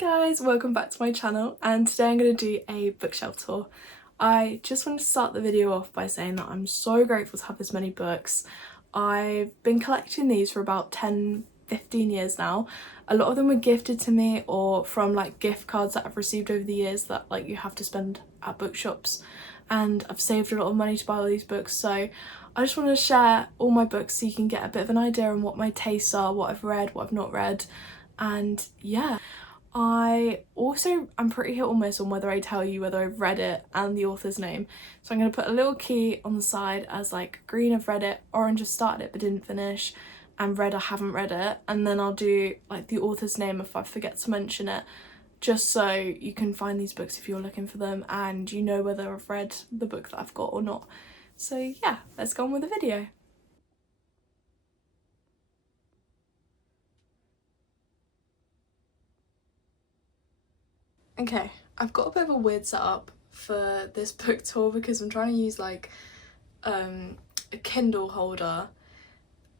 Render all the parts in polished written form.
guys, welcome back to my channel, and today I'm going to do a bookshelf tour. I just wanted to start the video off by saying that I'm so grateful to have this many books. I've been collecting these for about 10-15 years now. A lot of them were gifted to me or from like gift cards that I've received over the years that like you have to spend at bookshops, and I've saved a lot of money to buy all these books, so I just want to share all my books so you can get a bit of an idea on what my tastes are, what I've read, what I've not read, and yeah. I'm pretty hit or miss on whether I tell you whether I've read it and the author's name. So I'm going to put a little key on the side as like green I've read it, orange I've started it but didn't finish, and red I haven't read it. And then I'll do like the author's name if I forget to mention it, just so you can find these books if you're looking for them and you know whether I've read the book that I've got or not. So yeah, let's go on with the video. Okay, I've got a bit of a weird setup for this book tour because I'm trying to use like a Kindle holder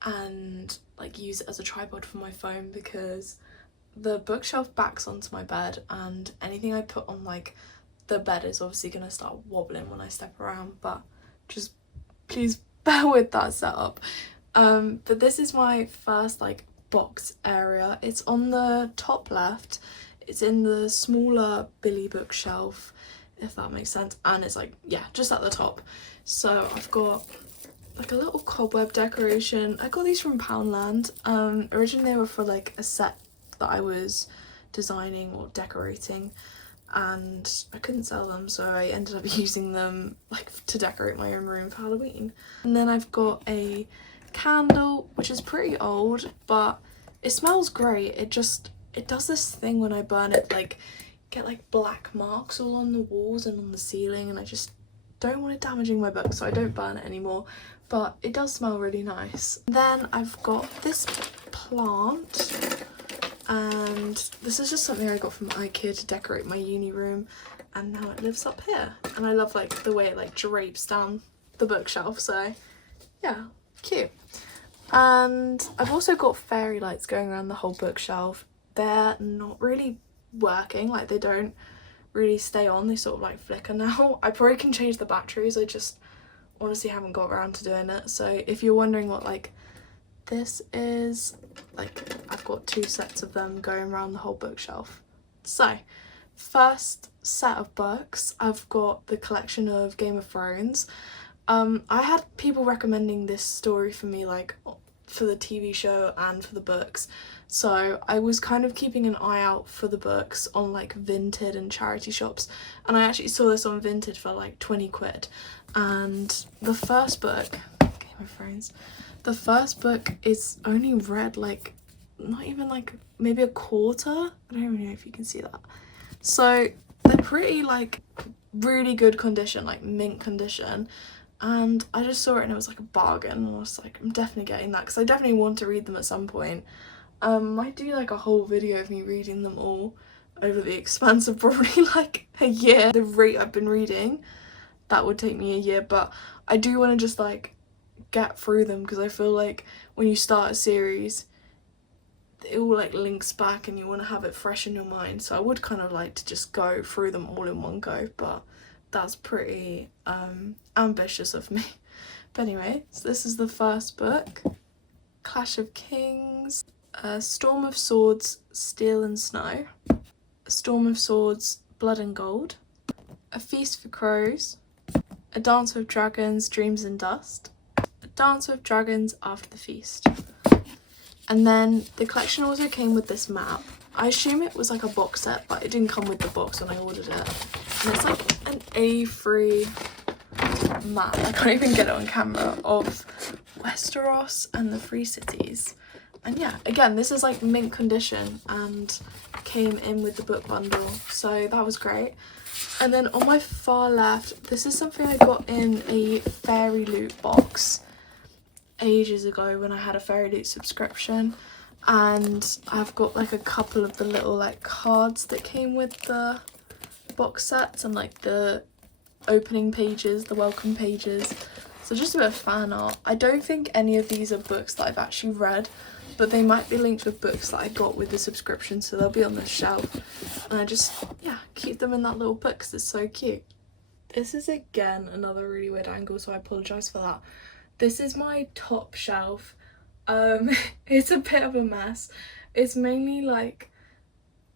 and like use it as a tripod for my phone, because the bookshelf backs onto my bed and anything I put on like the bed is obviously going to start wobbling when I step around, but just please bear with that setup. But this is my first like box area. It's on the top left. It's in the smaller Billy bookshelf, if that makes sense, and it's like, yeah, just at the top. So I've got like a little cobweb decoration. I got these from Poundland. Originally they were for like a set that I was designing or decorating, and I couldn't sell them, so I ended up using them like to decorate my own room for Halloween. And then I've got a candle, which is pretty old, but it smells great. It does this thing when I burn it, like get like black marks all on the walls and on the ceiling, and I just don't want it damaging my book, so I don't burn it anymore, but it does smell really nice. Then I've got this plant, and this is just something I got from IKEA to decorate my uni room, and now it lives up here, and I love like the way it like drapes down the bookshelf, so yeah, cute. And I've also got fairy lights going around the whole bookshelf. They're not really working, like they don't really stay on, they sort of like flicker now. I probably can change the batteries, I just honestly haven't got around to doing it. So if you're wondering what like this is, like I've got 2 sets of them going around the whole bookshelf. So first set of books, I've got the collection of Game of Thrones. I had people recommending this story for me, like for the TV show and for the books, so I was kind of keeping an eye out for the books on like Vinted and charity shops, and I actually saw this on Vinted for like 20 quid. And the first book, Game of Thrones, the first book is only read like not even like maybe a quarter. I don't even know if you can see that. So they're pretty like really good condition, like mint condition. And I just saw it and it was like a bargain, and I was like, I'm definitely getting that because I definitely want to read them at some point. Might do like a whole video of me reading them all over the expanse of probably like a year. The rate I've been reading, that would take me a year, but I do want to just like get through them, because I feel like when you start a series it all like links back and you want to have it fresh in your mind, so I would kind of like to just go through them all in one go, but that's pretty ambitious of me. But anyway, so this is the first book, Clash of Kings, Storm of Swords, Steel and Snow, A Storm of Swords, Blood and Gold, A Feast for Crows, A Dance with Dragons, Dreams and Dust, A Dance with Dragons, After the Feast. And then the collection also came with this map. I assume it was like a box set, but it didn't come with the box when I ordered it. And it's like an A3 map, I can't even get it on camera, of Westeros and the Free Cities. And yeah, again, this is like mint condition and came in with the book bundle, so that was great. And then on my far left, this is something I got in a Fairy Loot box ages ago when I had a Fairy Loot subscription, and I've got like a couple of the little like cards that came with the box sets and like the opening pages, the welcome pages, so just a bit of fan art. I don't think any of these are books that I've actually read, but they might be linked with books that I got with the subscription, so they'll be on the shelf. And I just, yeah, keep them in that little book because it's so cute. This is again another really weird angle, so I apologise for that. This is my top shelf. It's a bit of a mess. It's mainly like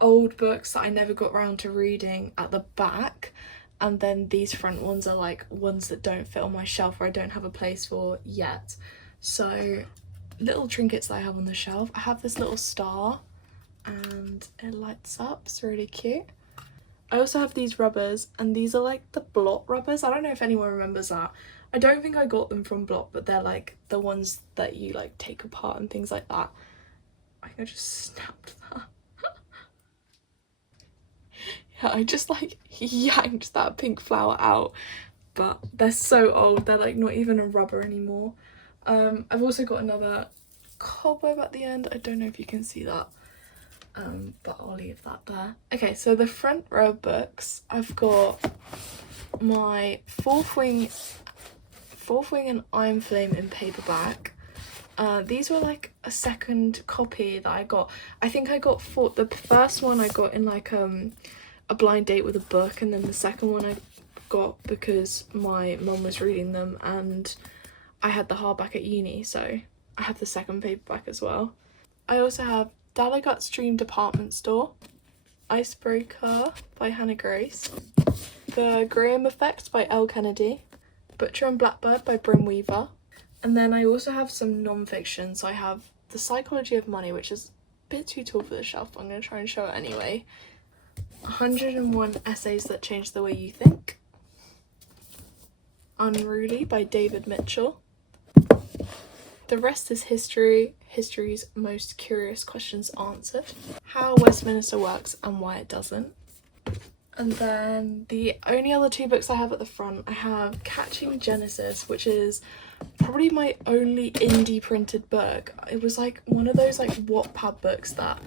old books that I never got around to reading at the back, and then these front ones are like ones that don't fit on my shelf or I don't have a place for yet. So little trinkets that I have on the shelf. I have this little star and it lights up, it's really cute. I also have these rubbers, and these are like the Blot rubbers. I don't know if anyone remembers that. I don't think I got them from Blot, but they're like the ones that you like take apart and things like that. I think I just snapped that. Yeah, I just like yanked that pink flower out, but they're so old, they're like not even a rubber anymore. I've also got another cobweb at the end. I don't know if you can see that. But I'll leave that there. Okay, so the front row of books, I've got my Fourth Wing and Iron Flame in paperback. These were like a second copy that I got. I think I got the first one I got in like a blind date with a book, and then the second one I got because my mum was reading them and I had the hardback at uni, so I have the second paperback as well. I also have Dalagut Dream Department Store, Icebreaker by Hannah Grace, The Graham Effect by Elle Kennedy, Butcher and Blackbird by Bryn Weaver, and then I also have some non-fiction. So I have The Psychology of Money, which is a bit too tall for the shelf, but I'm going to try and show it anyway. 101 Essays That Change the Way You Think, Unruly by David Mitchell, The Rest is History, History's Most Curious Questions Answered, How Westminster Works and Why It Doesn't. And then the only other two books I have at the front, I have Catching Genesis, which is probably my only indie printed book. It was like one of those like Wattpad books that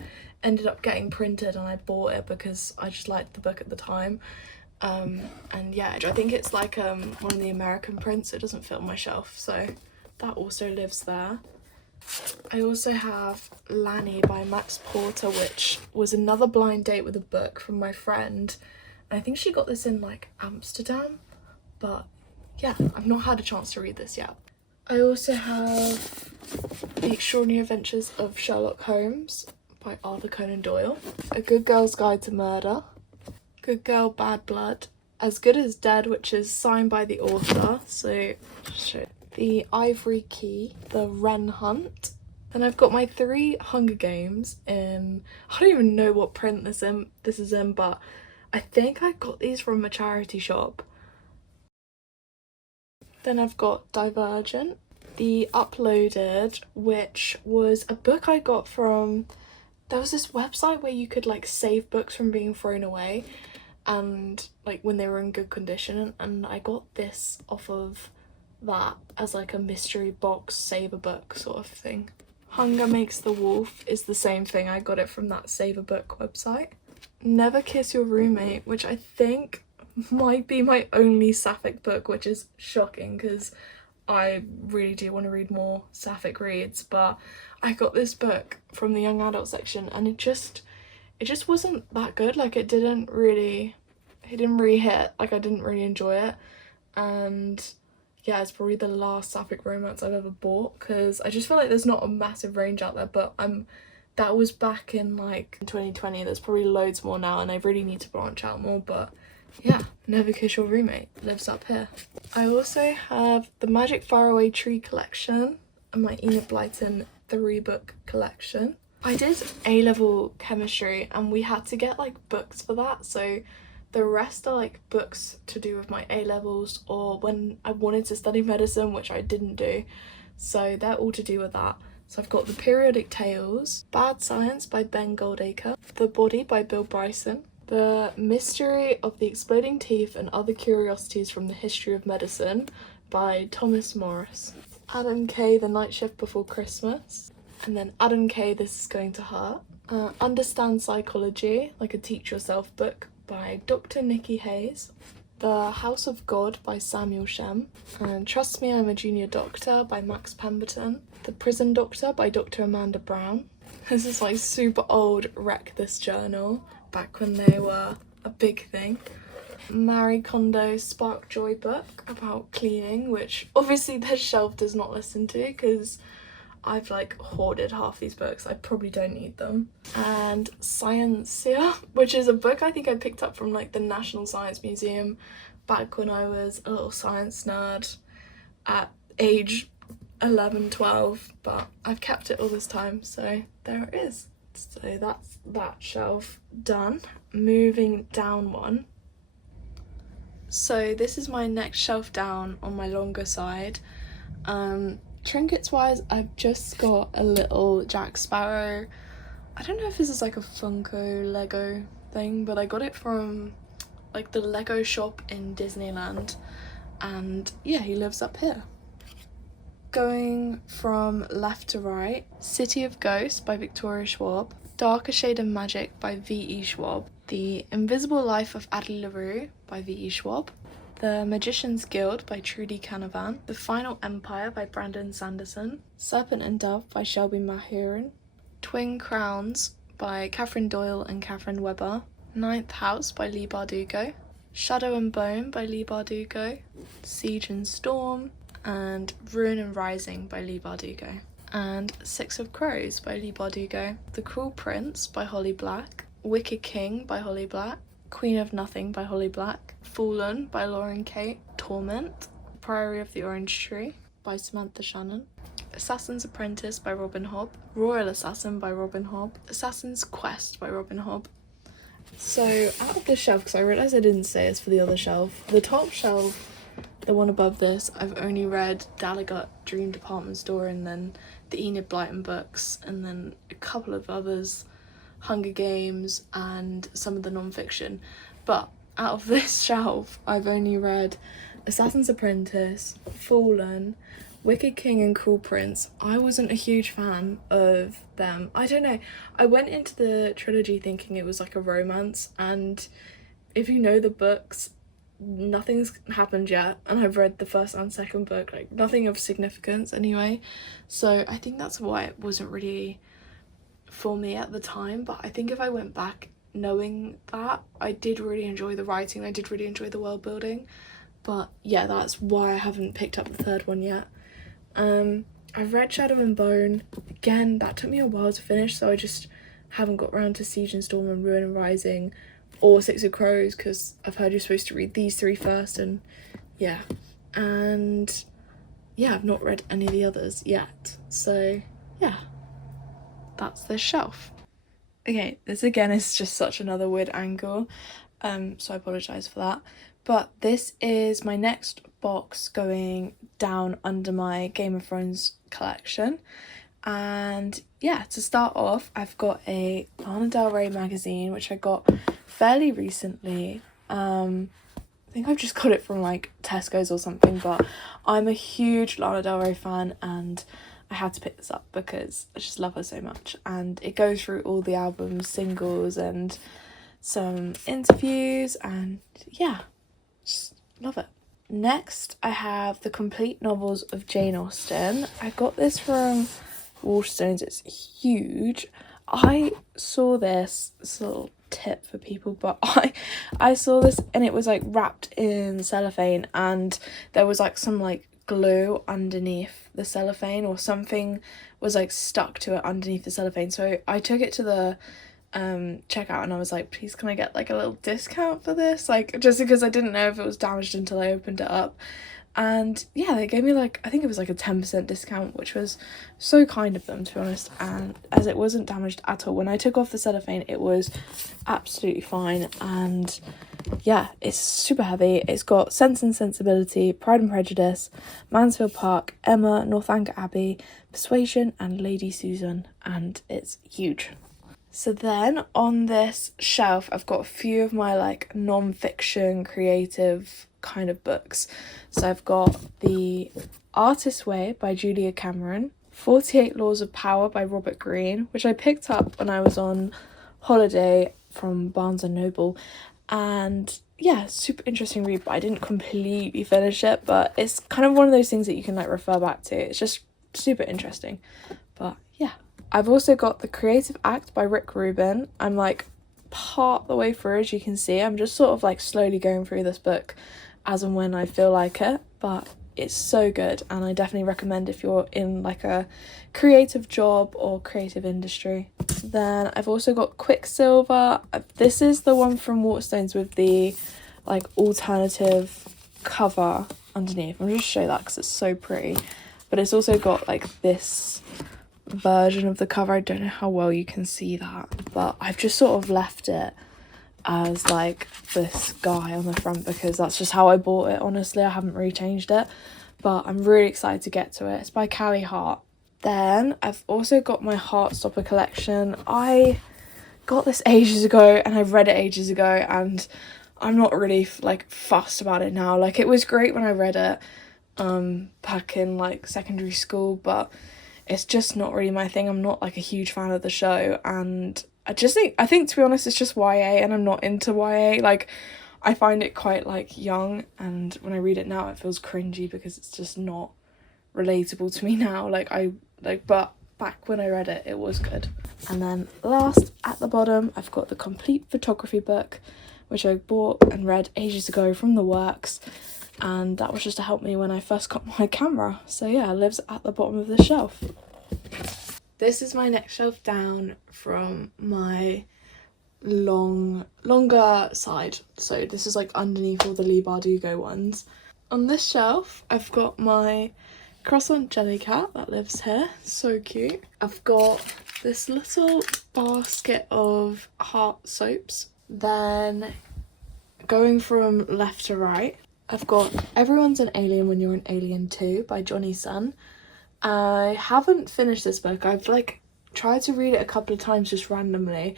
ended up getting printed, and I bought it because I just liked the book at the time. And yeah, I think it's like one of the American prints, so it doesn't fit on my shelf, so that also lives there. I also have Lanny by Max Porter, which was another blind date with a book from my friend. And I think she got this in like Amsterdam, but yeah, I've not had a chance to read this yet. I also have The Extraordinary Adventures of Sherlock Holmes by Arthur Conan Doyle, A Good Girl's Guide to Murder, Good Girl Bad Blood, As Good as Dead, which is signed by the author, so The Ivory Key, The Wren Hunt. Then I've got my 3 Hunger Games in, I don't even know what print this is in, but I think I got these from a charity shop. Then I've got Divergent, The Uploaded, which was a book I got from, there was this website where you could like save books from being thrown away, and like when they were in good condition, and I got this off of that as like a mystery box save a book sort of thing. Hunger Makes the Wolf is the same thing, I got it from that save a book website. Never Kiss Your Roommate, which I think might be my only sapphic book, which is shocking because I really do want to read more sapphic reads, but I got this book from the young adult section and it just wasn't that good. Like it didn't really hit, like I didn't really enjoy it, and yeah, it's probably the last sapphic romance I've ever bought because I just feel like there's not a massive range out there, but that was back in like 2020, there's probably loads more now and I really need to branch out more, but yeah, Never Kiss Your Roommate lives up here. I also have the Magic Faraway Tree collection and my Enid Blyton 3-book collection. I did A-level chemistry and we had to get like books for that, so the rest are like books to do with my A-levels or when I wanted to study medicine, which I didn't do, so they're all to do with that. So I've got The Periodic Tales, Bad Science by Ben Goldacre, The Body by Bill Bryson, The Mystery of the Exploding Teeth and Other Curiosities from the History of Medicine by Thomas Morris, Adam Kay, The Night Shift Before Christmas, and then Adam Kay, This Is Going to Hurt, Understand Psychology, like a Teach Yourself book by Dr. Nikki Hayes, The House of God by Samuel Shem, and Trust Me, I'm a Junior Doctor by Max Pemberton, The Prison Doctor by Dr. Amanda Brown. This is like super old Wreck This Journal back when they were a big thing. Marie Kondo's Spark Joy book about cleaning, which obviously this shelf does not listen to because I've like hoarded half these books. I probably don't need them. And Scientia, which is a book I think I picked up from like the National Science Museum back when I was a little science nerd at age 11, 12, but I've kept it all this time, so there it is. So that's that shelf done. Moving down one. So this is my next shelf down on my longer side. Trinkets wise, I've just got a little Jack Sparrow. I don't know if this is like a Funko Lego thing, but I got it from like the Lego shop in Disneyland, and yeah, he lives up here. Going from left to right, City of Ghosts by Victoria Schwab, Darker Shade of Magic by V.E. Schwab, The Invisible Life of Addie LaRue by V.E. Schwab, The Magician's Guild by Trudy Canavan, The Final Empire by Brandon Sanderson, Serpent and Dove by Shelby Mahurin, Twin Crowns by Catherine Doyle and Catherine Webber, Ninth House by Leigh Bardugo, Shadow and Bone by Leigh Bardugo, Siege and Storm, and Ruin and Rising by Leigh Bardugo, and Six of Crows by Leigh Bardugo, The Cruel Prince by Holly Black, Wicked King by Holly Black, Queen of Nothing by Holly Black, Fallen by Lauren Kate, Torment, Priory of the Orange Tree by Samantha Shannon, Assassin's Apprentice by Robin Hobb, Royal Assassin by Robin Hobb, Assassin's Quest by Robin Hobb. So out of this shelf, because I realised I didn't say this for the other shelf, the top shelf, the one above this, I've only read Dalagut Dream Department Store and then the Enid Blyton books and then a couple of others, Hunger Games and some of the non-fiction. But out of this shelf, I've only read Assassin's Apprentice, Fallen, Wicked King and Cruel Prince. I wasn't a huge fan of them. I don't know. I went into the trilogy thinking it was like a romance, and if you know the books, nothing's happened yet, and I've read the first and second book, like nothing of significance anyway, so I think that's why it wasn't really for me at the time. But I think if I went back knowing that, I did really enjoy the writing, I did really enjoy the world building. But yeah, that's why I haven't picked up the third one yet. I've read Shadow and Bone. Again, that took me a while to finish, so I just haven't got around to Siege and Storm and Ruin and Rising or Six of Crows, because I've heard you're supposed to read these three first, and yeah. And yeah, I've not read any of the others yet. So yeah, that's this shelf. Okay, this again is just such another weird angle, so I apologise for that. But this is my next box going down under my Game of Thrones collection. And yeah, to start off, I've got a Lana Del Rey magazine, which I got fairly recently. I think I've just got it from like Tesco's or something, but I'm a huge Lana Del Rey fan and I had to pick this up because I just love her so much. And it goes through all the albums, singles and some interviews, and yeah, just love it. Next, I have the complete novels of Jane Austen. I got this from Waterstones. It's huge. I saw this little tip for people, but I saw this and it was like wrapped in cellophane, and there was like some like glue underneath the cellophane, or something was like stuck to it underneath the cellophane. So I took it to the checkout and I was like, please can I get like a little discount for this, like just because I didn't know if it was damaged until I opened it up. And yeah, they gave me like, I think it was like a 10% discount, which was so kind of them, to be honest. And as it wasn't damaged at all, when I took off the cellophane, it was absolutely fine. And yeah, it's super heavy. It's got Sense and Sensibility, Pride and Prejudice, Mansfield Park, Emma, Northanger Abbey, Persuasion, and Lady Susan. And it's huge. So then on this shelf, I've got a few of my like non-fiction creative kind of books. So I've got The Artist's Way by Julia Cameron, 48 Laws of Power by Robert Greene, which I picked up when I was on holiday from Barnes & Noble. And yeah, super interesting read, but I didn't completely finish it. But it's kind of one of those things that you can like refer back to. It's just super interesting. But yeah. I've also got The Creative Act by Rick Rubin. I'm like part the way through, as you can see. I'm just sort of like slowly going through this book as and when I feel like it, but it's so good, and I definitely recommend if you're in like a creative job or creative industry. Then I've also got Quicksilver. This is the one from Waterstones with the like alternative cover underneath. I'm just show that because it's so pretty, but it's also got like this version of the cover. I don't know how well you can see that, but I've just sort of left it as like this guy on the front because that's just how I bought it. Honestly, I haven't really changed it, but I'm really excited to get to it. It's by Callie Hart. Then I've also got my Heartstopper collection. I got this ages ago and I've read it ages ago, and I'm not really like fussed about it now. Like, it was great when I read it back in like secondary school, but it's just not really my thing. I'm not like a huge fan of the show, and I think to be honest, it's just YA, and I'm not into YA. Like, I find it quite like young, and when I read it now it feels cringy because it's just not relatable to me now. But back when I read it, it was good. And then last, at the bottom, I've got the complete photography book, which I bought and read ages ago from The Works, and that was just to help me when I first got my camera. So yeah, it lives at the bottom of the shelf. This is my next shelf down from my longer side. So this is like underneath all the Leigh Bardugo ones. On this shelf, I've got my croissant Jellycat that lives here. So cute. I've got this little basket of heart soaps. Then going from left to right, I've got Everyone's an Alien When You're an Alien Too by Johnny Sun. I haven't finished this book. I've like tried to read it a couple of times just randomly,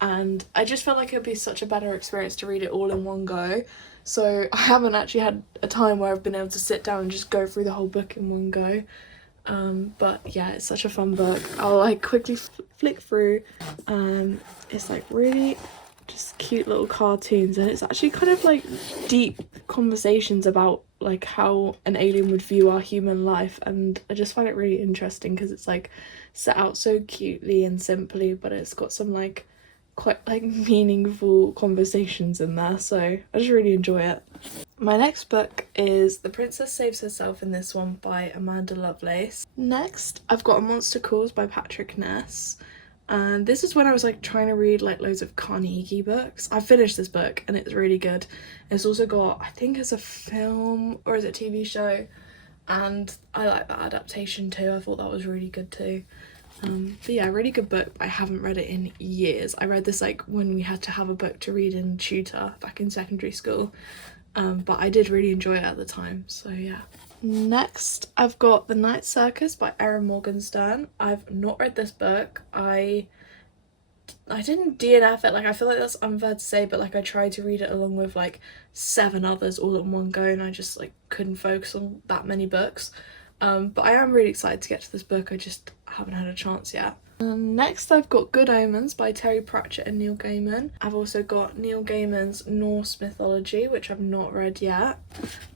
and I just felt like it would be such a better experience to read it all in one go. So I haven't actually had a time where I've been able to sit down and just go through the whole book in one go. But yeah, it's such a fun book. I'll like quickly flick through. It's like really just cute little cartoons, and it's actually kind of like deep conversations about like how an alien would view our human life, and I just find it really interesting because it's like set out so cutely and simply, but it's got some like quite like meaningful conversations in there, so I just really enjoy it. My next book is The Princess Saves Herself in This One by Amanda Lovelace. Next, I've got A Monster Calls by Patrick Ness. And this is when I was like trying to read like loads of Carnegie books. I finished this book and it's really good. It's also got, I think it's a film or is it a TV show, and I like that adaptation too. I thought that was really good too. But yeah, really good book. I haven't read it in years. I read this like when we had to have a book to read in tutor back in secondary school, but I did really enjoy it at the time, so yeah. Next, I've got The Night Circus by Erin Morgenstern. I've not read this book. I didn't DNF it. Like, I feel like that's unfair to say, but like I tried to read it along with like 7 others all in one go, and I just like couldn't focus on that many books. But I am really excited to get to this book. I just haven't had a chance yet. Next, I've got Good Omens by Terry Pratchett and Neil Gaiman. I've also got Neil Gaiman's Norse mythology, which I've not read yet,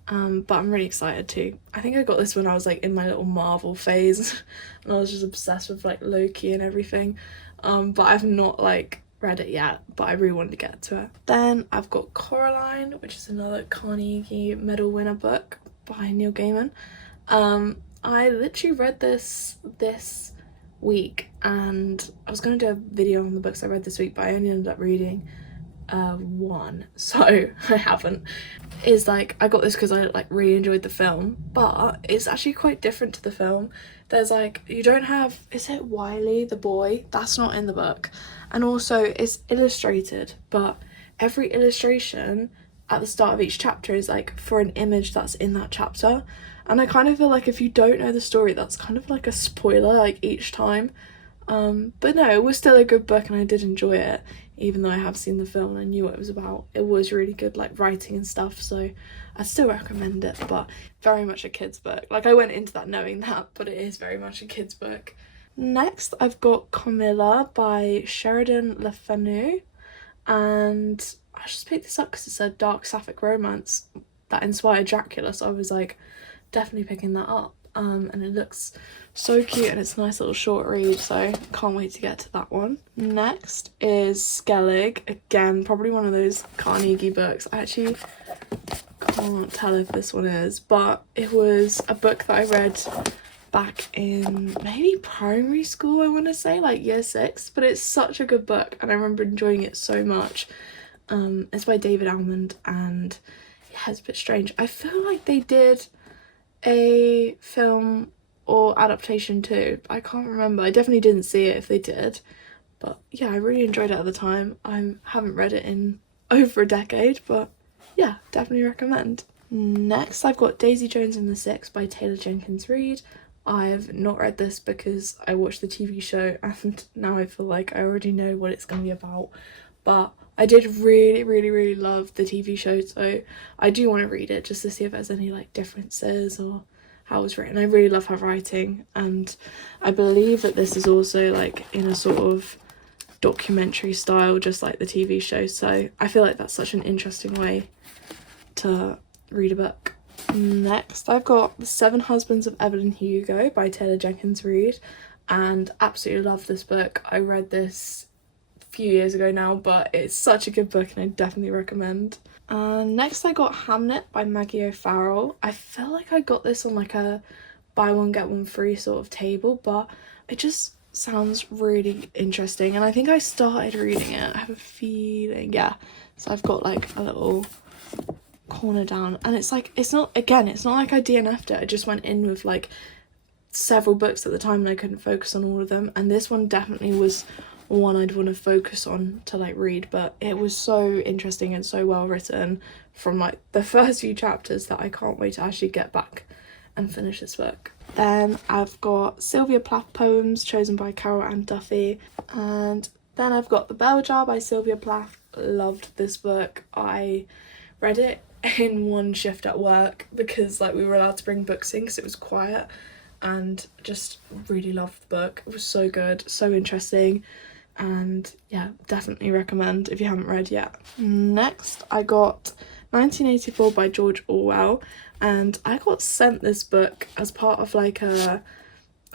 but I'm really excited too. I think I got this when I was like in my little Marvel phase and I was just obsessed with like Loki and everything, but I've not like read it yet, but I really wanted to get to it. Then I've got Coraline, which is another Carnegie Medal winner book by Neil Gaiman. I literally read this week, and I was going to do a video on the books I read this week, but I only ended up reading one, so I haven't. Is like, I got this because I like really enjoyed the film, but it's actually quite different to the film. There's like, you don't have, is it Wiley the boy? That's not in the book. And also it's illustrated, but every illustration at the start of each chapter is like for an image that's in that chapter. And I kind of feel like if you don't know the story, that's kind of like a spoiler like each time. But no, it was still a good book and I did enjoy it, even though I have seen the film and I knew what it was about. It was really good, like writing and stuff, so I still recommend it, but very much a kid's book. Like, I went into that knowing that, but it is very much a kid's book. Next, I've got Camilla by Sheridan Le Fanu, and I just picked this up because it's a dark sapphic romance that inspired Dracula, so I was like definitely picking that up. and it looks so cute and it's a nice little short read, so can't wait to get to that one. Next is Skellig, again probably one of those Carnegie books. I actually can't tell if this one is, but it was a book that I read back in maybe primary school, I want to say, like year 6, but it's such a good book and I remember enjoying it so much. It's by David Almond and yeah, it's a bit strange. I feel like they did a film or adaptation too. I can't remember. I definitely didn't see it if they did, but yeah, I really enjoyed it at the time. I haven't read it in over a decade, but yeah, definitely recommend. Next, I've got Daisy Jones and the Six by Taylor Jenkins Reid. I've not read this because I watched the TV show and now I feel like I already know what it's going to be about, but I did really love the TV show, so I do want to read it just to see if there's any like differences or how it was written. I really love her writing, and I believe that this is also like in a sort of documentary style just like the TV show, so I feel like that's such an interesting way to read a book. Next, I've got The Seven Husbands of Evelyn Hugo by Taylor Jenkins Reid, and absolutely love this book. I read this few years ago now, but it's such a good book and I definitely recommend. Next I got Hamnet by Maggie O'Farrell. I feel like I got this on like a buy one get one free sort of table, but it just sounds really interesting and I think I started reading it. I have a feeling, yeah, so I've got like a little corner down and it's like, it's not like I DNF'd it. I just went in with like several books at the time and I couldn't focus on all of them, and this one definitely was one I'd want to focus on to like read, but it was so interesting and so well written from like the first few chapters that I can't wait to actually get back and finish this book. Then I've got Sylvia Plath Poems chosen by Carol Ann Duffy, and then I've got The Bell Jar by Sylvia Plath. Loved this book. I read it in one shift at work because like we were allowed to bring books in because it was quiet, and just really loved the book. It was so good, so interesting, and yeah, definitely recommend if you haven't read yet. Next I got 1984 by George Orwell, and I got sent this book as part of like I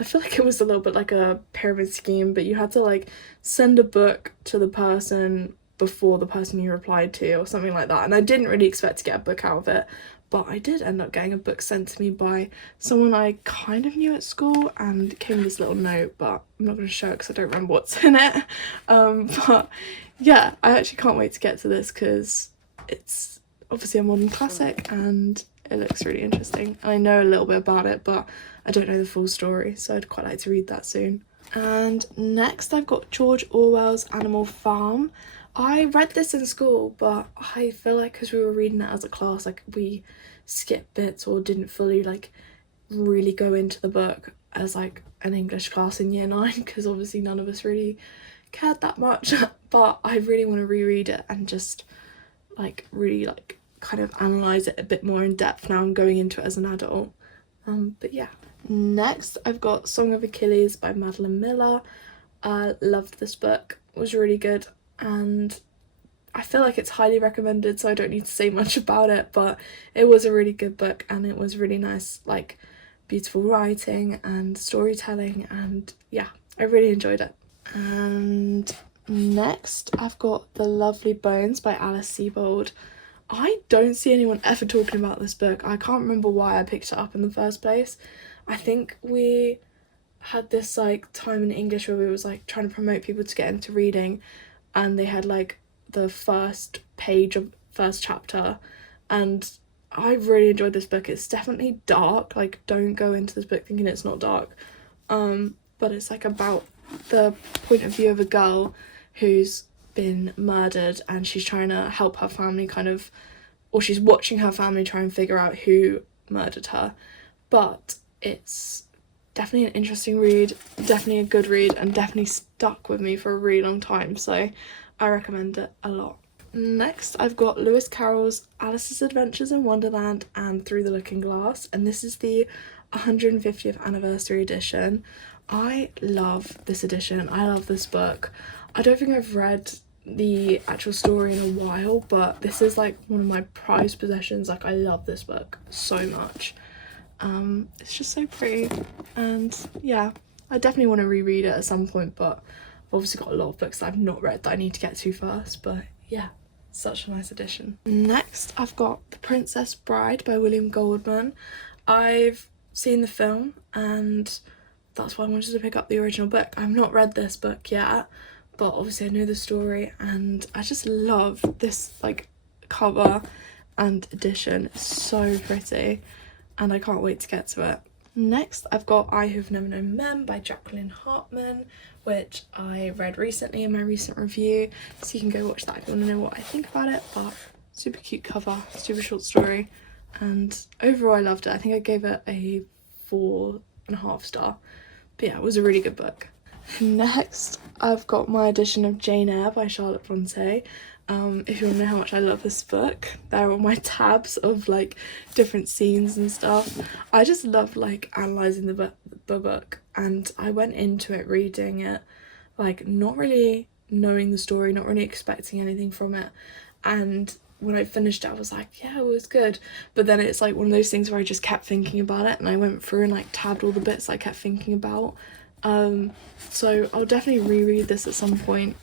feel like it was a little bit like a pyramid scheme, but you had to like send a book to the person before the person you replied to or something like that, and I didn't really expect to get a book out of it, but I did end up getting a book sent to me by someone I kind of knew at school, and it came with this little note, but I'm not going to show it because I don't remember what's in it. But yeah, I actually can't wait to get to this because it's obviously a modern classic and it looks really interesting. And I know a little bit about it, but I don't know the full story, so I'd quite like to read that soon. And next I've got George Orwell's Animal Farm. I read this in school, but I feel like because we were reading it as a class, like we skipped bits or didn't fully like really go into the book as like an English class in year 9, because obviously none of us really cared that much. But I really want to reread it and just like really like kind of analyse it a bit more in depth now I'm going into it as an adult. But yeah. Next I've got Song of Achilles by Madeline Miller. I loved this book. It was really good, and I feel like it's highly recommended, so I don't need to say much about it, but it was a really good book and it was really nice, like beautiful writing and storytelling, and yeah, I really enjoyed it. And next I've got The Lovely Bones by Alice Sebold. I don't see anyone ever talking about this book. I can't remember why I picked it up in the first place. I think we had this like time in English where we was like trying to promote people to get into reading, and they had like the first page of first chapter, and I really enjoyed this book. It's definitely dark, like don't go into this book thinking it's not dark, but it's like about the point of view of a girl who's been murdered and she's trying to help her family or she's watching her family try and figure out who murdered her. But it's definitely an interesting read, definitely a good read, and definitely stuck with me for a really long time, so I recommend it a lot. Next I've got Lewis Carroll's Alice's Adventures in Wonderland and Through the Looking Glass, and this is the 150th anniversary edition. I love this edition. I love this book. I don't think I've read the actual story in a while, but this is like one of my prized possessions. Like I love this book so much. It's just so pretty, and yeah, I definitely want to reread it at some point, but I've obviously got a lot of books that I've not read that I need to get to first. But yeah, such a nice edition. Next, I've got The Princess Bride by William Goldman. I've seen the film, and that's why I wanted to pick up the original book. I've not read this book yet, but obviously I know the story, and I just love this like cover and edition. It's so pretty, and I can't wait to get to it. Next, I've got I Who've Never Known Men by Jacqueline Hartman, which I read recently in my recent review, so you can go watch that if you want to know what I think about it. But super cute cover, super short story, and overall I loved it. I think I gave it a 4.5 star. But yeah, it was a really good book. Next, I've got my edition of Jane Eyre by Charlotte Bronte. If you want to know how much I love this book, there are all my tabs of like different scenes and stuff. I just love like analysing the book, and I went into it reading it like not really knowing the story, not really expecting anything from it, and when I finished it I was like, yeah, it was good. But then it's like one of those things where I just kept thinking about it, and I went through and like tabbed all the bits I kept thinking about. So I'll definitely reread this at some point,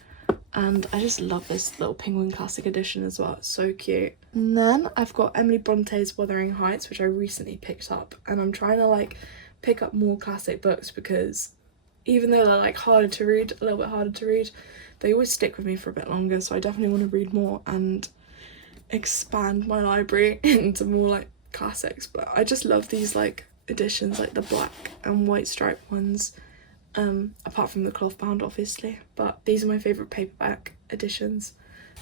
and I just love this little Penguin Classic edition as well. It's so cute. And then I've got Emily Bronte's Wuthering Heights, which I recently picked up, and I'm trying to like pick up more classic books because even though they're like harder to read, a little bit harder to read, they always stick with me for a bit longer, so I definitely want to read more and expand my library into more like classics. But I just love these like editions, like the black and white striped ones, apart from the cloth bound obviously, but these are my favourite paperback editions.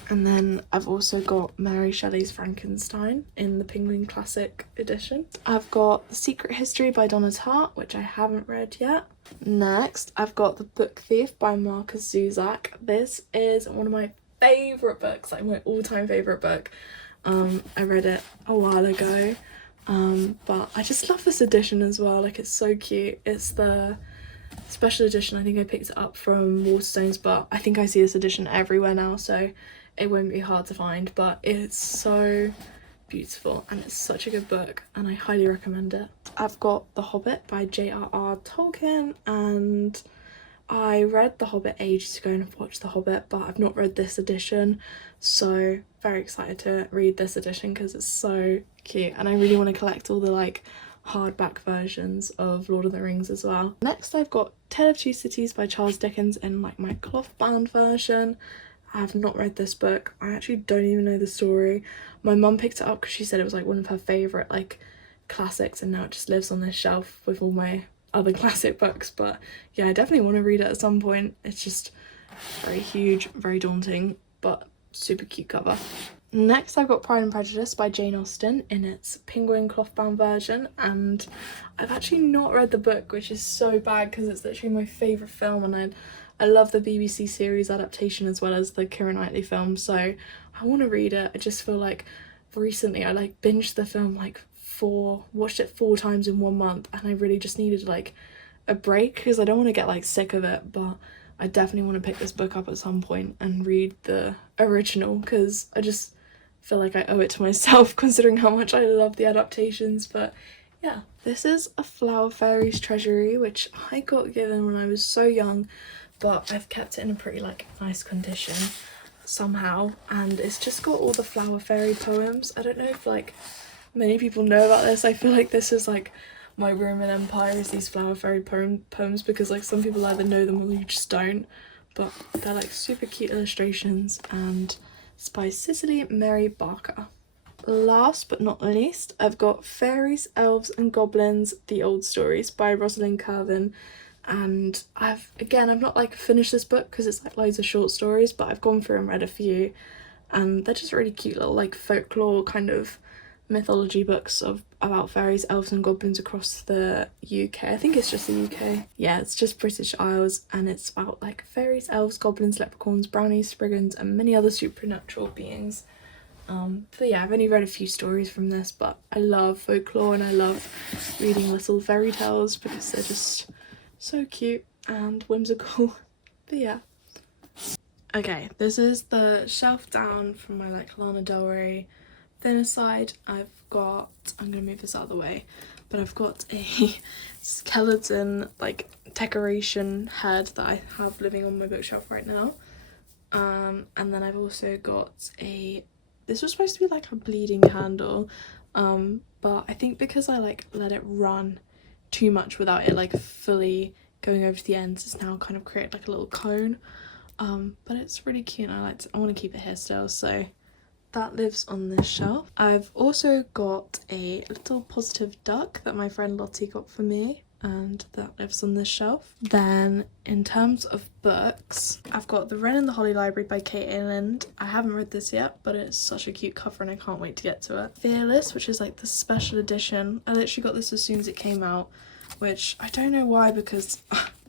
And then I've also got Mary Shelley's Frankenstein in the Penguin Classic edition. I've got The Secret History by Donna Tartt, which I haven't read yet. Next, I've got The Book Thief by Markus Zusak. This is one of my favourite books, like my all-time favourite book. I read it a while ago, but I just love this edition as well. Like, it's so cute. It's the special edition. I think I picked it up from Waterstones, but I think I see this edition everywhere now, so it won't be hard to find. But it's so beautiful and it's such a good book, and I highly recommend it. I've got The Hobbit by J.R.R. Tolkien, and I read The Hobbit ages ago and I've watched The Hobbit, but I've not read this edition, so very excited to read this edition because it's so cute, and I really want to collect all the like hardback versions of Lord of the Rings as well. Next, I've got Tale of Two Cities by Charles Dickens in like my cloth bound version. I have not read this book. I actually don't even know the story. My mum picked it up because she said it was like one of her favourite like classics, and now it just lives on this shelf with all my other classic books. But yeah, I definitely want to read it at some point. It's just very huge, very daunting, but super cute cover. Next, I've got Pride and Prejudice by Jane Austen in its Penguin cloth bound version, and I've actually not read the book, which is so bad because it's literally my favourite film, and I love the BBC series adaptation as well as the Keira Knightley film, so I want to read it. I just feel like recently I like binged the film like watched it 4 times in 1 month, and I really just needed like a break because I don't want to get like sick of it. But I definitely want to pick this book up at some point and read the original because I just feel like I owe it to myself considering how much I love the adaptations. But yeah, this is a Flower Fairies Treasury, which I got given when I was so young, but I've kept it in a pretty like nice condition somehow, and it's just got all the Flower Fairy poems. I don't know if like many people know about this. I feel like this is like my Roman Empire, is these Flower Fairy poems, because like some people either know them or you just don't, but they're like super cute illustrations, and it's by Cicely Mary Barker. Last but not least, I've got Fairies, Elves and Goblins, The Old Stories by Rosalind Kirvan, and I've not like finished this book because it's like loads of short stories, but I've gone through and read a few, and they're just really cute little like folklore kind of mythology books about fairies, elves and goblins across the UK. I think it's just the UK. Yeah, it's just British Isles, and it's about like fairies, elves, goblins, leprechauns, brownies, spriggans and many other supernatural beings. But yeah, I've only read a few stories from this, but I love folklore and I love reading little fairy tales because they're just so cute and whimsical. But yeah. Okay, this is the shelf down from my like Lana Del Rey thinner side. I've got, I'm gonna move this out of the way, but I've got a skeleton like decoration head that I have living on my bookshelf right now. And then I've also got this was supposed to be like a bleeding candle, but I think because I like let it run too much without it like fully going over to the ends, it's now kind of created like a little cone. But it's really cute and I want to keep it here still, so that lives on this shelf. I've also got a little positive duck that my friend Lottie got for me, and that lives on this shelf. Then in terms of books, I've got The Wren and the Holly Library by Kate Ayland. I haven't read this yet, but it's such a cute cover and I can't wait to get to it. Fearless, which is like the special edition. I literally got this as soon as it came out, which I don't know why, because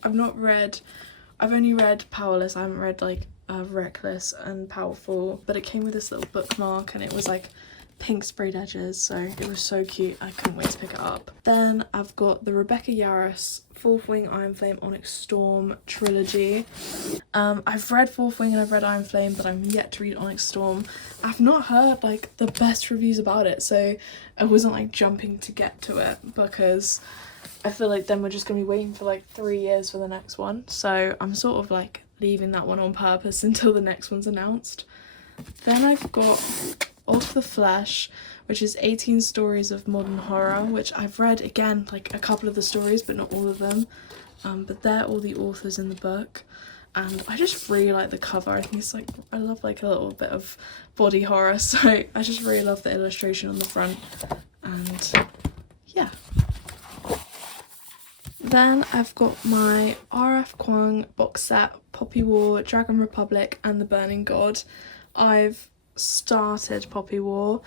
I've only read Powerless. I haven't read like Reckless and Powerful, but it came with this little bookmark and it was like pink sprayed edges, so it was so cute. I couldn't wait to pick it up. Then I've got the Rebecca Yarros Fourth Wing, Iron Flame, Onyx Storm trilogy. I've read Fourth Wing and I've read Iron Flame, but I'm yet to read Onyx Storm. I've not heard like the best reviews about it, so I wasn't like jumping to get to it, because I feel like then we're just gonna be waiting for like 3 years for the next one, so I'm sort of like leaving that one on purpose until the next one's announced. Then I've got Of the Flesh, which is 18 stories of modern horror, which I've read again like a couple of the stories but not all of them, but they're all the authors in the book, and I just really like the cover. I think it's like, I love like a little bit of body horror, so I just really love the illustration on the front, and yeah. Then I've got my R.F. Kuang box set, Poppy War, Dragon Republic and The Burning God. I've started Poppy War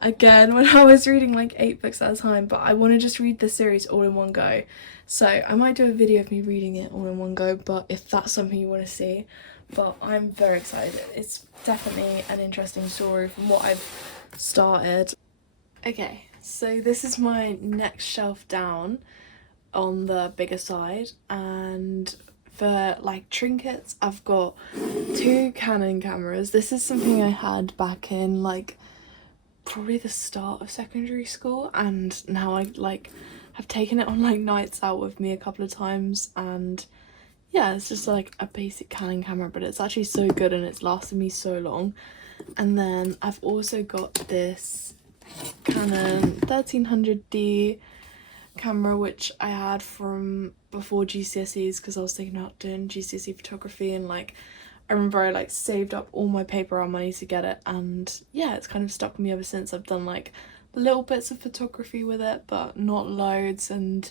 again when I was reading like 8 books at a time, but I want to just read the series all in one go, so I might do a video of me reading it all in one go, but if that's something you want to see. But I'm very excited. It's definitely an interesting story from what I've started. Okay, so this is my next shelf down on the bigger side, and for like trinkets I've got 2 Canon cameras. This is something I had back in like probably the start of secondary school, and now I like have taken it on like nights out with me a couple of times, and yeah, it's just like a basic Canon camera, but it's actually so good and it's lasted me so long. And then I've also got this Canon 1300D camera, which I had from before GCSEs, because I was thinking about doing GCSE photography, and like I remember I like saved up all my paper round money to get it, and yeah, it's kind of stuck with me ever since. I've done like little bits of photography with it, but not loads, and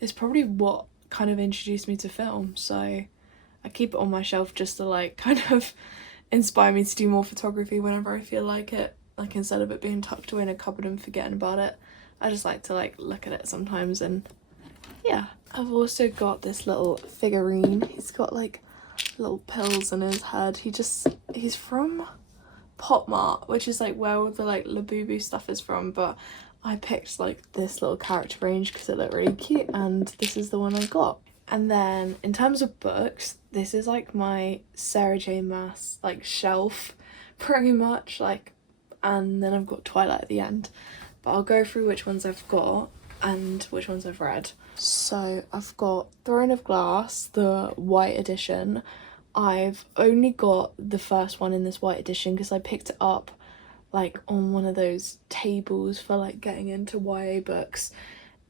it's probably what kind of introduced me to film, so I keep it on my shelf just to like kind of inspire me to do more photography whenever I feel like it, like instead of it being tucked away in a cupboard and forgetting about it. I just like to like look at it sometimes, and yeah. I've also got this little figurine. He's got like little pills in his head. He's from Pop Mart, which is like where all the like Labubu stuff is from, but I picked like this little character range because it looked really cute, and this is the one I got. And then in terms of books, this is like my Sarah J Maas like shelf pretty much, like, and then I've got Twilight at the end. But I'll go through which ones I've got and which ones I've read. So I've got Throne of Glass, the white edition. I've only got the first one in this white edition because I picked it up like on one of those tables for like getting into YA books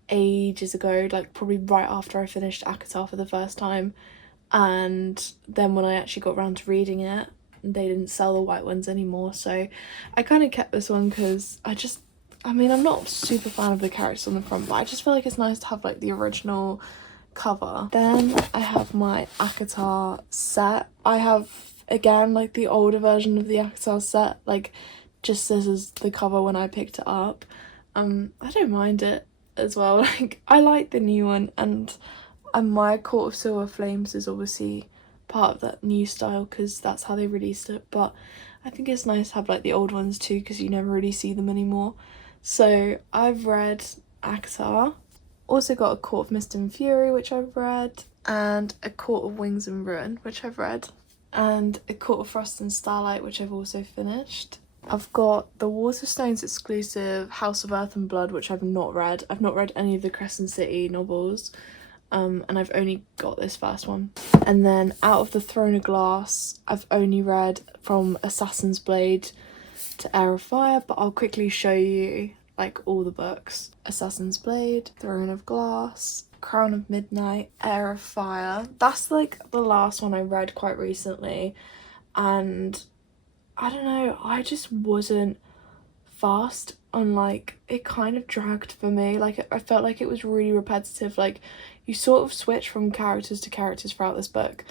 ages ago, like probably right after I finished ACOTAR for the first time. And then when I actually got around to reading it, they didn't sell the white ones anymore, so I kind of kept this one because I mean, I'm not super fan of the characters on the front, but I just feel like it's nice to have like the original cover. Then I have my ACOTAR set. I have again like the older version of the ACOTAR set, like just this is the cover when I picked it up. I don't mind it as well. Like I like the new one, and my Court of Silver Flames is obviously part of that new style because that's how they released it, but I think it's nice to have like the old ones too because you never really see them anymore. So I've read ACOTAR, also got A Court of Mist and Fury, which I've read, and A Court of Wings and Ruin, which I've read, and A Court of Frost and Starlight, which I've also finished. I've got the Waterstones exclusive House of Earth and Blood, which I've not read. I've not read any of the Crescent City novels, and I've only got this first one. And then out of the Throne of Glass, I've only read from Assassin's Blade to Heir of Fire, but I'll quickly show you like all the books. Assassin's Blade, Throne of Glass, Crown of Midnight, Heir of Fire. That's like the last one I read quite recently, and I don't know, I just wasn't fast on, like, it kind of dragged for me. Like, I felt like it was really repetitive. Like, you sort of switch from characters to characters throughout this book,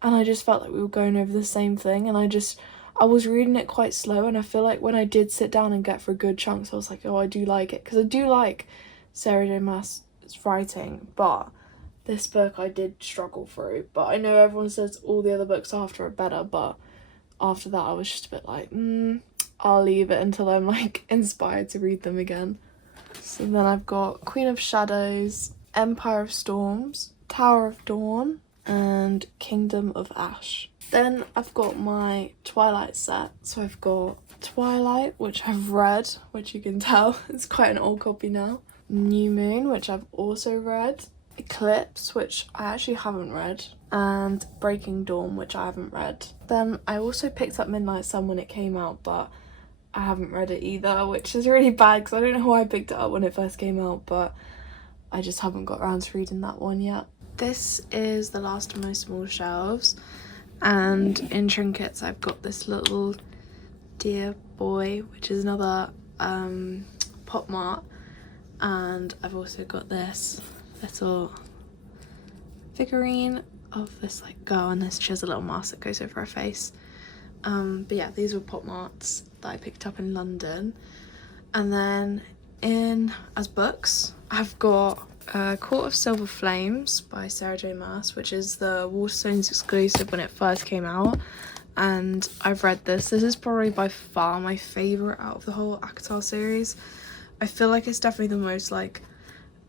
and I just felt like we were going over the same thing, and I was reading it quite slow, and I feel like when I did sit down and get through good chunks, I was like, oh, I do like it, because I do like Sarah J Maas's writing, but this book I did struggle through. But I know everyone says all the other books after are better, but after that I was just a bit like, I'll leave it until I'm like inspired to read them again. So then I've got Queen of Shadows, Empire of Storms, Tower of Dawn, and Kingdom of Ash. Then I've got my Twilight set. So I've got Twilight, which I've read, which you can tell it's quite an old copy now. New Moon, which I've also read. Eclipse, which I actually haven't read, and Breaking Dawn, which I haven't read. Then I also picked up Midnight Sun when it came out, but I haven't read it either, which is really bad because I don't know why I picked it up when it first came out, but I just haven't got around to reading that one yet. This is the last of my small shelves, and in trinkets I've got this little deer boy, which is another Pop Mart, and I've also got this little figurine of this like girl, and she has a little mask that goes over her face. But yeah, these were Pop Marts that I picked up in London. And then as books, I've got Court of Silver Flames by Sarah J Maas, which is the Waterstones exclusive when it first came out, and I've read this. This is probably by far my favourite out of the whole ACOTAR series. I feel like it's definitely the most like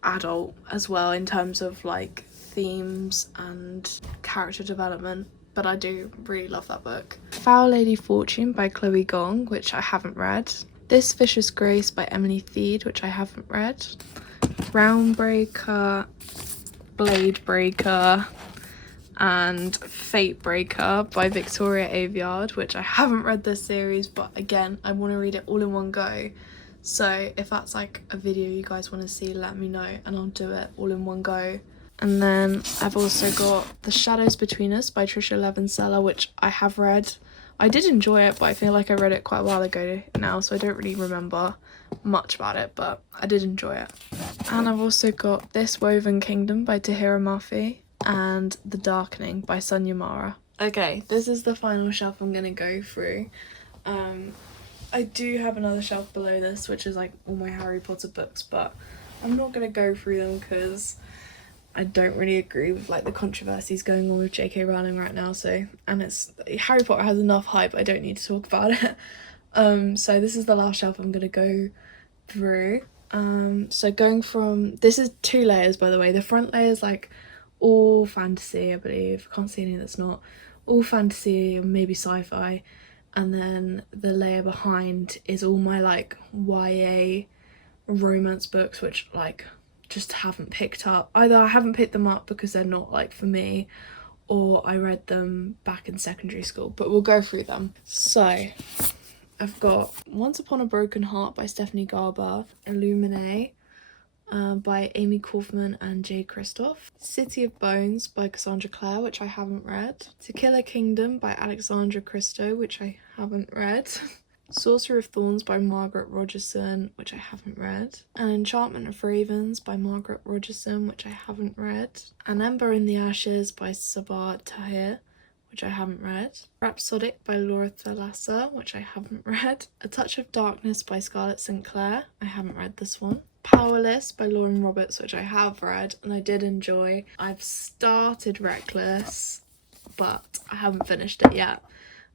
adult as well in terms of like themes and character development, but I do really love that book. Foul Lady Fortune by Chloe Gong, which I haven't read. This Vicious Grace by Emily Theed, which I haven't read. Groundbreaker, Blade Breaker, and Fate Breaker by Victoria Aveyard, which I haven't read this series, but again, I want to read it all in one go. So if that's like a video you guys want to see, let me know and I'll do it all in one go. And then I've also got The Shadows Between Us by Trisha Levenseller, which I have read. I did enjoy it, but I feel like I read it quite a while ago now, so I don't really remember much about it, but I did enjoy it. And I've also got This Woven Kingdom by Tahira Mafi and The Darkening by Sonia Mara. Okay, this is the final shelf I'm going to go through. I do have another shelf below this, which is like all my Harry Potter books, but I'm not going to go through them because I don't really agree with like the controversies going on with J.K. Rowling right now. So, and it's Harry Potter has enough hype, I don't need to talk about it. So this is the last shelf I'm going to go through. So going from, this is 2 layers by the way. The front layer is like all fantasy, I believe. I can't see any that's not. All fantasy, maybe sci-fi. And then the layer behind is all my like YA romance books, which like just haven't picked up. Either I haven't picked them up because they're not like for me, or I read them back in secondary school, but we'll go through them. So I've got Once Upon a Broken Heart by Stephanie Garber, Illuminae by Amy Kaufman and Jay Kristoff, City of Bones by Cassandra Clare, which I haven't read, To Kill a Kingdom by Alexandra Christo, which I haven't read, Sorcerer of Thorns by Margaret Rogerson, which I haven't read, An Enchantment of Ravens by Margaret Rogerson, which I haven't read, An Ember in the Ashes by Sabah Tahir, which I haven't read, Rhapsodic by Laura Thalassa, which I haven't read, A Touch of Darkness by Scarlett St. Clair, I haven't read this one, Powerless by Lauren Roberts, which I have read and I did enjoy. I've started Reckless, but I haven't finished it yet.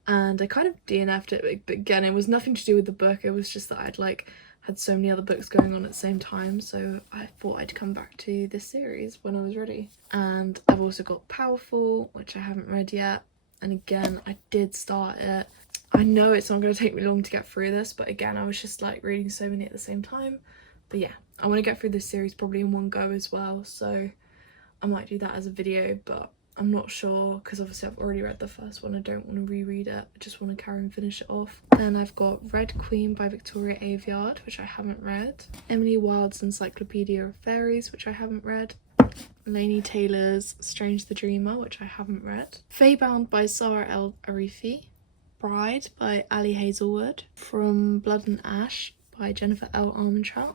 And I kind of DNF'd it, but again, it was nothing to do with the book. It was just that I'd like had so many other books going on at the same time, so I thought I'd come back to this series when I was ready. And I've also got Powerful, which I haven't read yet. And again, I did start it. I know it's not going to take me long to get through this, but again, I was just like reading so many at the same time. But yeah, I want to get through this series probably in one go as well, so I might do that as a video, but I'm not sure because obviously I've already read the first one. I don't want to reread it. I just want to carry and finish it off. Then I've got Red Queen by Victoria Aveyard, which I haven't read. Emily Wilde's Encyclopedia of Fairies, which I haven't read. Laini Taylor's Strange the Dreamer, which I haven't read. Feybound by Sarah El Arifi. Bride by Ali Hazelwood. From Blood and Ash by Jennifer L. Armentrout.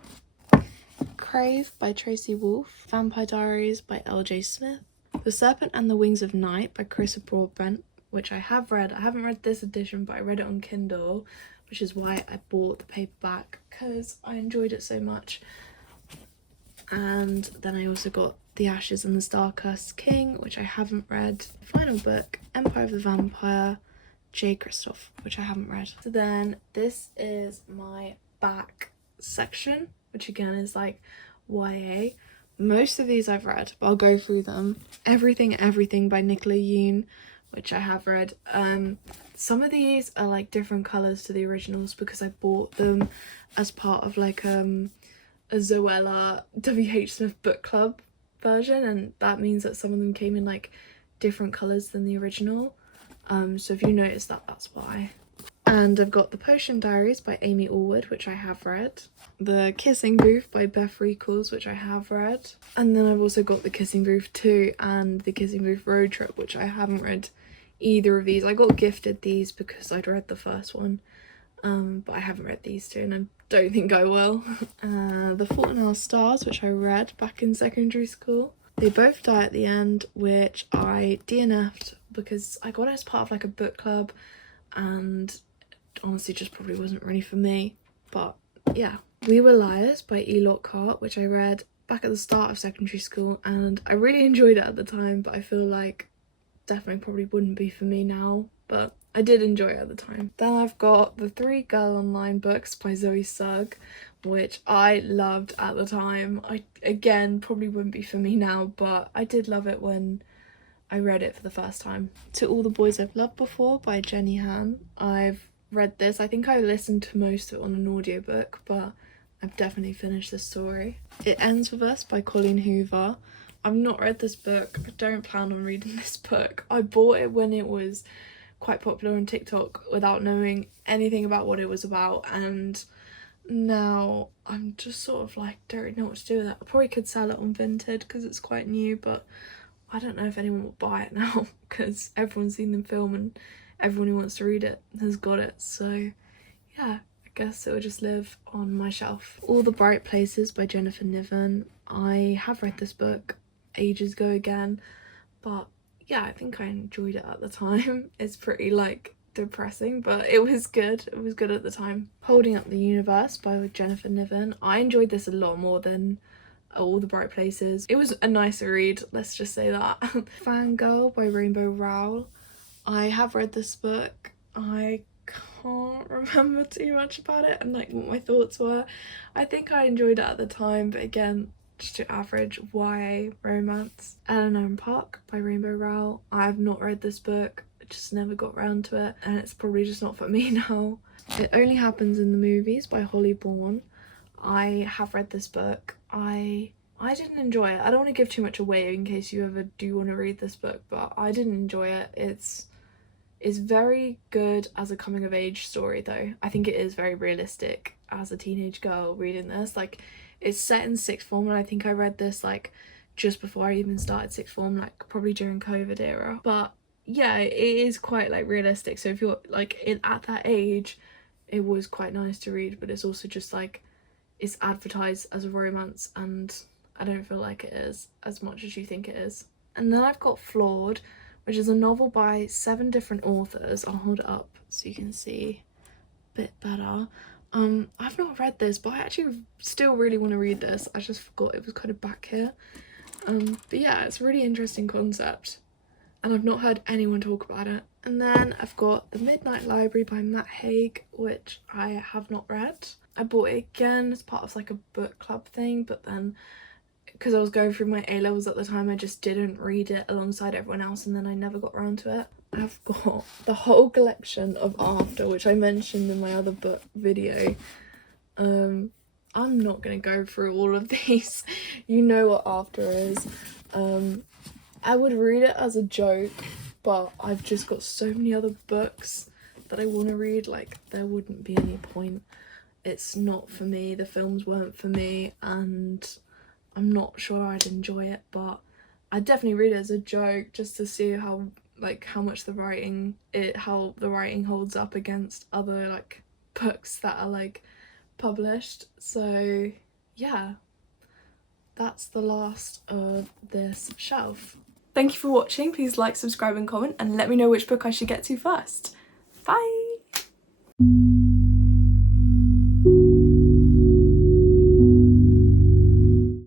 Crave by Tracy Wolff. Vampire Diaries by L.J. Smith. The Serpent and the Wings of Night by Carissa Broadbent, which I have read. I haven't read this edition, but I read it on Kindle, which is why I bought the paperback, because I enjoyed it so much. And then I also got The Ashes and the Star-Cursed King, which I haven't read. Final book, Empire of the Vampire, J. Kristoff, which I haven't read. So then this is my back section, which again is like YA. Most of these I've read, but I'll go through them. Everything by Nicola Yoon, which I have read. Some of these are like different colours to the originals because I bought them as part of like a Zoella W.H. Smith book club version, and that means that some of them came in like different colours than the original. So if you notice that, that's why. And I've got The Potion Diaries by Amy Allwood, which I have read. The Kissing Booth by Beth Reekles, which I have read. And then I've also got The Kissing Booth 2 and The Kissing Booth Road Trip, which I haven't read either of these. I got gifted these because I'd read the first one, but I haven't read these two and I don't think I will. The Fault in Our Stars, which I read back in secondary school. They Both Die at the End, which I DNF'd because I got it as part of like a book club and honestly just probably wasn't really for me. But yeah. We Were Liars by E. Lockhart, which I read back at the start of secondary school and I really enjoyed it at the time, but I feel like definitely probably wouldn't be for me now, but I did enjoy it at the time. Then I've got The Three Girl Online Books by Zoe Sugg, which I loved at the time. I again probably wouldn't be for me now, but I did love it when I read it for the first time. To All the Boys I've Loved Before by Jenny Han. I've read this. I think I listened to most of it on an audiobook, but I've definitely finished the story. It Ends With Us by Colleen Hoover. I've not read this book. I don't plan on reading this book. I bought it when it was quite popular on TikTok without knowing anything about what it was about, and now I'm just sort of like don't really know what to do with it. I probably could sell it on Vinted because it's quite new, but I don't know if anyone will buy it now because everyone's seen them film and everyone who wants to read it has got it. So yeah, I guess it will just live on my shelf. All the Bright Places by Jennifer Niven. I have read this book ages ago again, but yeah, I think I enjoyed it at the time. It's pretty like depressing, but it was good. It was good at the time. Holding Up the Universe by Jennifer Niven. I enjoyed this a lot more than All the Bright Places. It was a nicer read, let's just say that. Fangirl by Rainbow Rowell. I have read this book. I can't remember too much about it and like what my thoughts were. I think I enjoyed it at the time, but again, just your average YA romance. Eleanor and Park by Rainbow Rowell. I have not read this book. I just never got around to it and it's probably just not for me now. It Only Happens in the Movies by Holly Bourne. I have read this book. I didn't enjoy it. I don't want to give too much away in case you ever do want to read this book, but I didn't enjoy it. It's very good as a coming of age story though. I think it is very realistic as a teenage girl reading this. Like, it's set in sixth form and I think I read this like just before I even started sixth form, like probably during COVID era. But yeah, it is quite like realistic. So if you're like at that age, it was quite nice to read, but it's also just like it's advertised as a romance and I don't feel like it is as much as you think it is. And then I've got Flawed, which is a novel by 7 different authors. I'll hold it up so you can see a bit better. I've not read this, but I actually still really want to read this. I just forgot it was kind of back here. But yeah, it's a really interesting concept and I've not heard anyone talk about it. And then I've got The Midnight Library by Matt Haig, which I have not read. I bought it again as part of like a book club thing, but then because I was going through my A-levels at the time, I just didn't read it alongside everyone else and then I never got around to it. I've got the whole collection of After, which I mentioned in my other book video. I'm not gonna go through all of these. You know what After is. I would read it as a joke, but I've just got so many other books that I want to read, like there wouldn't be any point. It's not for me, the films weren't for me, and I'm not sure I'd enjoy it, but I'd definitely read it as a joke just to see how much how the writing holds up against other like books that are like published. So yeah, that's the last of this shelf. Thank you for watching. Please like, subscribe and comment and let me know which book I should get to first. Bye!